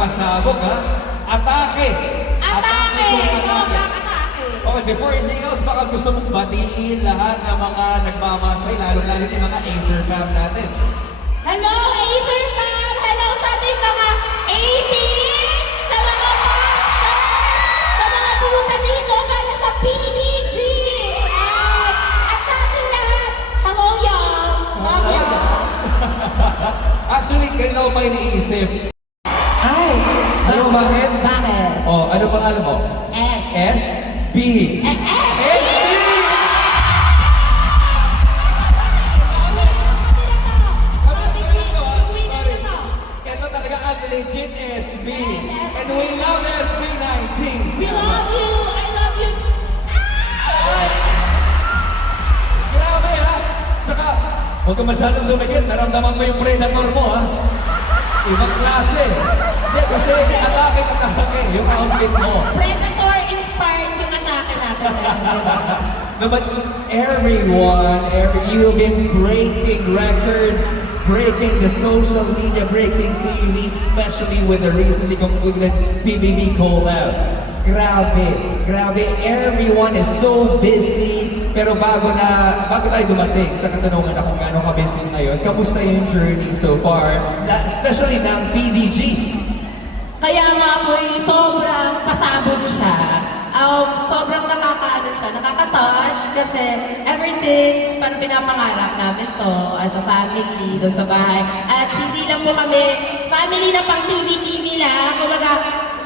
pasabog, ha? Atake! Atake! Kung Sobrang atake! Okay, before anything else, baka gusto mong batiin lahat ng mga nagmamansay, lalo-lalo yung mga Acer fam natin. Hello, Acer fam! Hello sa ating mga 18! Sa mga monsters! Sa mga pumunta dito para sa PDG! At sa ating lahat, hello y'all! Love y'all! Actually, kanina ko pa iniisip. Ay! Alam mo bakit? Bakit? Oh, ano pangalan mo? S. S? B. S! SB! Ito talaga ang legit SB. Yes, And we love SB19. We love you! I love you! Grabe, ha? Tsaka, huwag ka masyadong dumikit. Naramdaman mo yung predator mo, ha? Ibang klase. Hindi, kasi atake. Yung outfit mo. Predator inspired yung atake natin. No, but everyone, you've been breaking records, breaking the social media, breaking TV, especially with the recently concluded PBB collab. Grabe, everyone is so busy. Pero bago tayo dumating sa katanungan na kung gaano ka busy ngayon, kamusta yung journey so far, especially ng PDG? Kaya nga po sobrang pasabog siya. Sobrang nakaka-touch kasi ever since parang pinapangarap namin to as a family doon sa bahay. At hindi lang po kami family na pang TV lang. Kumbaga,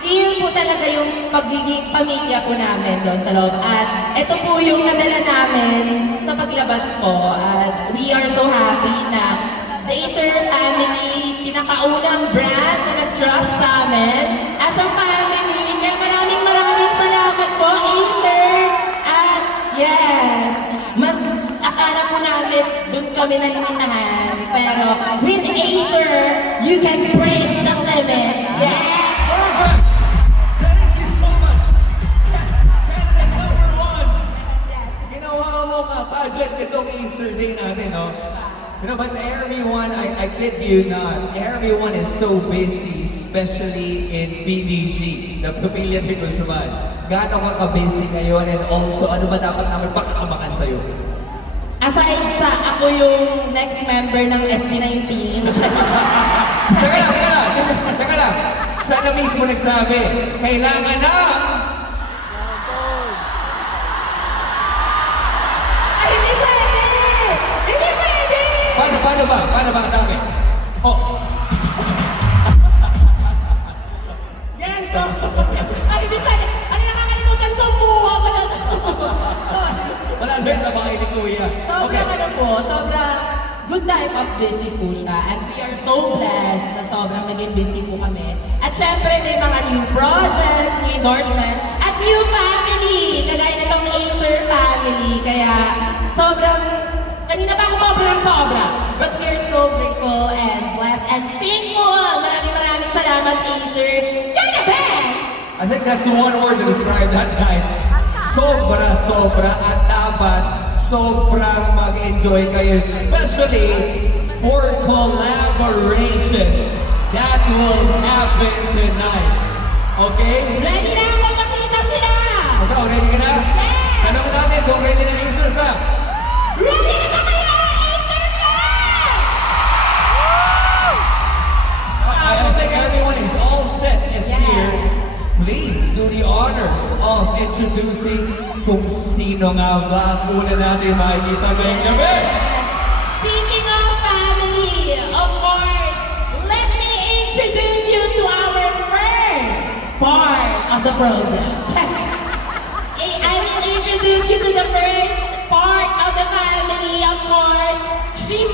real po talaga yung pagiging pamilya po namin doon sa loob. At ito po yung nadala namin sa paglabas ko. At we are so happy na the Acer family, pinakaunang brand na nag-trust sa amin as a family. Kaya maraming salamat po, Acer! At yes, mas akala po namin doon kami nalimitahan. Pero with Acer, you can break the limits. Yeah! Perfect! Thank you so much! Candidate number 1! Ginawa mo nga budget itong Easter Day natin, no? You know, but everyone, I kid you not, everyone is so busy, especially in PDG, the Pamilya de Guzman. Gaano ka ka-busy ngayon and also ano ba dapat namin pakakabakan sa'yo? Aside sa ako yung next member ng SB19, Teka lang! Sana mismo nagsabi, kailangan na! ay hindi pwede! Hindi pwede! Paano ba? Ang dami? Oh, Yan to! Ay hindi pwede! Ano nakakalimutan ko? Buha ko na to! wala na sa bahay ni Kuya. Sobrang ano po, sobrang good type of busy po siya. And we are so blessed na sobrang naging busy po kami. At syempre may mga new projects, new endorsements, at new family! Kagaya na itong Acer family. Kaya kanina pa ako sobra. But we are so grateful and blessed and thankful! Maraming salamat, Acer! You're the best! I think that's one word to describe that night. Sobra, at dapat sobrang mag-enjoy kayo, especially for collaborations that will happen tonight. Okay? Ready na ang magkakita sila! Ikaw, ready ka na? Yes! Tanong natin kung ready na Acer fam. Ready na ba kayo, Acer fam? I think everyone is all set is Yes. here. Please do the honors of introducing kung sino nga ba ang una natin makikita ngayong gabi. Speaking of family, of course, let me introduce you to our first part of the program. I will introduce you to the first part of the family, of course. She